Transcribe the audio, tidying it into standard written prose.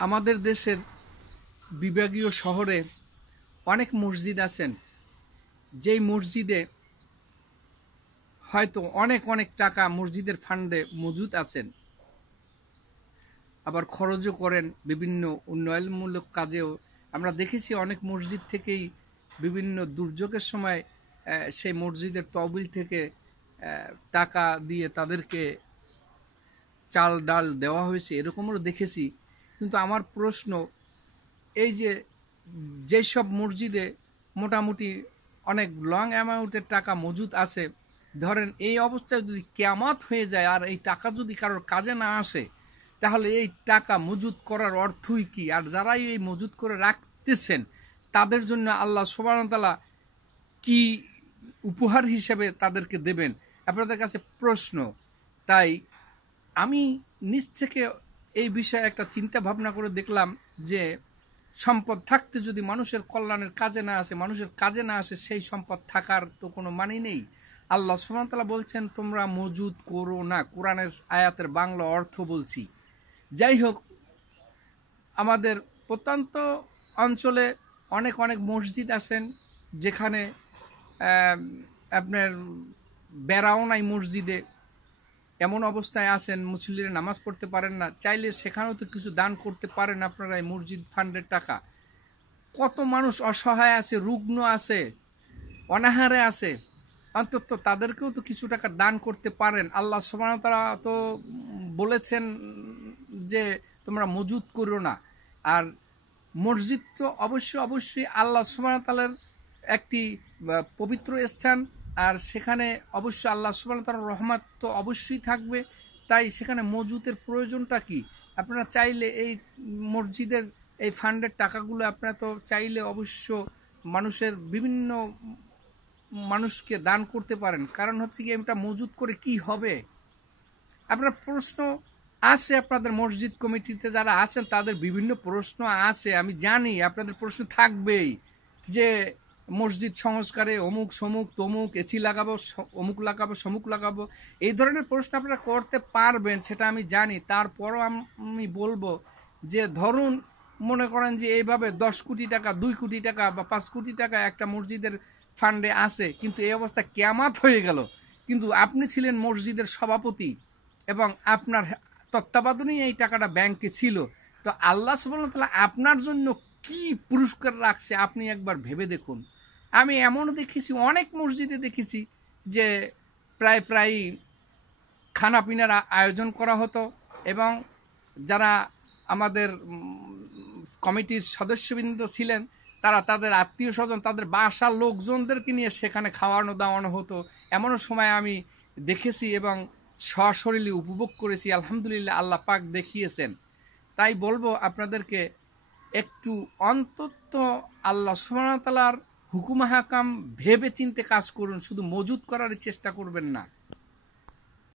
আমাদের দেশের বিভাগীয় শহরে অনেক মসজিদ আছেন, যেই মসজিদে হয়তো অনেক অনেক টাকা মসজিদের ফান্ডে মজুদ আছেন, আবার খরচও করেন বিভিন্ন উন্নয়নমূলক কাজেও। আমরা দেখেছি অনেক মসজিদ থেকেই বিভিন্ন দুর্যোগের সময় সেই মসজিদের তহবিল থেকে টাকা দিয়ে তাদেরকে চাল ডাল দেওয়া হয়েছে, এরকমও দেখেছি। কিন্তু আমার প্রশ্ন, এই যে যেসব মসজিদে মোটামুটি অনেক লং অ্যামাউন্টের টাকা মজুদ আছে, ধরেন এই অবস্থায় যদি কেয়ামত হয়ে যায় আর এই টাকা যদি কারোর কাজে না আসে, তাহলে এই টাকা মজুদ করার অর্থই কি? আর যারাই এই মজুদ করে রাখতেছেন তাদের জন্য আল্লাহ সুবহানাহু ওয়া তাআলা কি উপহার হিসেবে তাদেরকে দেবেন? আপনাদের কাছে প্রশ্ন। তাই আমি নিজ থেকে এই বিষয়ে একটা চিন্তা ভাবনা করে দেখলাম যে সম্পদ থাকতে যদি মানুষের কল্যাণের কাজে না আসে, মানুষের কাজে না আসে, সেই সম্পদ থাকার তো কোনো মানে নেই। আল্লাহ সুবহানাহু ওয়া তাআলা বলছেন তোমরা মজুদ করো না, কোরআনের আয়াতের বাংলা অর্থ বলছি। যাই হোক, আমাদের প্রত্যন্ত অঞ্চলে অনেক অনেক মসজিদ আছেন যেখানে আপনার বেড়াও নাই মসজিদে, এমন অবস্থায় আছেন মুসল্লিরা নামাজ পড়তে পারেন না, চাইলে সেখানেও তো কিছু দান করতে পারেন আপনারা এই মসজিদ ফান্ডের টাকা। কত মানুষ অসহায় আছে, রুগ্ন আছে, অনাহারে আছে, অন্তত তাদেরকেও তো কিছু টাকা দান করতে পারেন। আল্লাহ সুবহানাহু ওয়া তাআলা তো বলেছেন যে তোমরা মজুদ করো না। আর মসজিদ তো অবশ্যই অবশ্যই আল্লাহ সুবহানাহু ওয়া তাআলার একটি পবিত্র স্থান, আর সেখানে অবশ্যই আল্লাহ সুবহানাহু ওয়া তাআলার রহমত তো অবশ্যই থাকবে। তাই সেখানে মজুদের প্রয়োজনটা কি? আপনারা চাইলে এই মসজিদের এই ফান্ডের টাকাগুলো আপনারা তো চাইলে অবশ্য মানুষের বিভিন্ন মানুষকে দান করতে পারেন। কারণ হচ্ছে কি, এটা মজুদ করে কি হবে? আপনার প্রশ্ন আছে, আপনাদের মসজিদ কমিটিতে যারা আছেন তাদের বিভিন্ন প্রশ্ন আছে, আমি জানি আপনাদের প্রশ্ন থাকবেই যে মসজিদ সংস্কারে অমুক সমুক তমুক এসি লাগাবো, অমুক লাগাবো, সমুক লাগাবো, এই ধরনের প্রশ্ন আপনারা করতে পারবেন, সেটা আমি জানি। তারপরও আমি বলবো যে ধরুন মনে করেন যে এইভাবে 10 কোটি টাকা, 2 কোটি টাকা বা 5 কোটি টাকা একটা মসজিদের ফান্ডে আছে, কিন্তু এই অবস্থা কিয়ামত হয়ে গেল, কিন্তু আপনি ছিলেন মসজিদের সভাপতি এবং আপনার তত্ত্বাবধানেই এই টাকাটা ব্যাংকে ছিল, তো আল্লাহ সুবহানাহু ওয়া তাআলা আপনার জন্য কি পুরস্কার রাখছে আপনি একবার ভেবে দেখুন। আমি এমনও দেখেছি, অনেক মসজিদে দেখেছি যে প্রায় প্রায় খানাপিনার আয়োজন করা হতো এবং যারা আমাদের কমিটির সদস্যবৃন্দ ছিলেন তারা তাদের আত্মীয় স্বজন, তাদের বাসার লোকজনদেরকে নিয়ে সেখানে খাওয়ানো দাওয়ানো হতো। এমনও সময় আমি দেখেছি এবং সশরীরে উপভোগ করেছি। আলহামদুলিল্লাহ, আল্লাহ পাক দেখিয়েছেন। তাই বলবো আপনাদেরকে, একটু অন্তত আল্লাহ সুবহানাহু ওয়া তাআলার হুকুম হাকাম ভেবে চিনতে কাজ করুন, শুধু মজুদ করার চেষ্টা করবেন না।